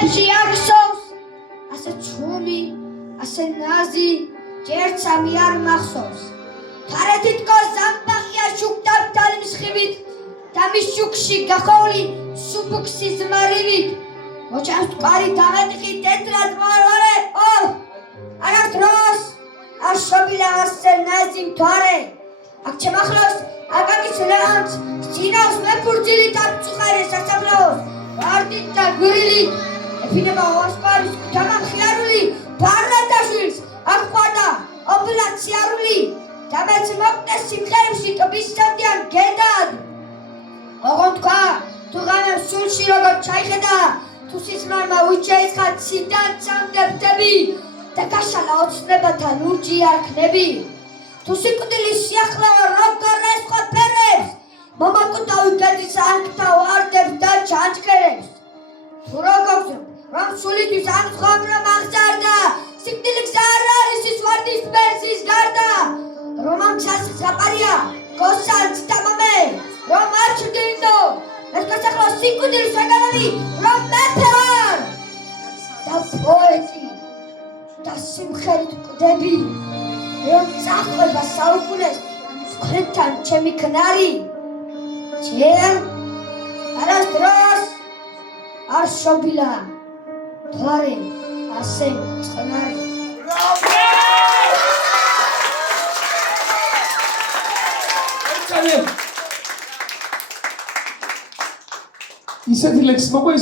სიყვარულებში აღსოვს ასე ჩუმი ასე ნაზი ჯერ სამი არ მახსოვს თარეთით კოს ზამბახია შუქდაბდალი მსხივით და მის შუქში გახოვლი სუბუქსის მარილით მოჩანს მტკვარი დამეტყი ტეტრად მარვარე არა დროს არ შობილა ასე ნაზი მთვარე აქ ჩემახლოს აკაკის ლეონც სინავს მეფურძილით აბწუხარე სასაფლაოს ვარდით და გვირილით ეფინება ვარსკვლავის ქუთამამხიარული ბარნატაშვილს აქ ყვადა ობლაციარული და მეც მოკდეს სიმღერებში ტობის სამდიან გედად ოღონდ თქვა თუ ღამემ სულში როგორ ჩაიხედა თუ სისმარმა უჩაიცხა ციდან წამდებდები და გაშალა ოცნებათა ლურჯი არქნები თუ სიკვდილის სიახლოვე როგორ ესხვა ფერებს მომაკვდავი ბედის ანკთა ვარდებს და ჩანჩქერებს თუ როგორ რომ სულისთვის ამ ზღვამ რომ აღზარდა სიკვდილი გზა არ არის ის ვარდის ბერზის გარდა რომ ამ ჩასის გაყარია გოსანც დამამე რომ არ ჩრდილო ეს გასახლა სიკვდილის საგანები რომ მეფე ვარ და პოეტი და სიმღერით კვდები რომ წახვება საუკუნეს მხრიდან ჩემი ქნარი ჩემ არასდროს არ შობილა მთვარე ასე წყნარი ისეთი ლექსი მოყვეს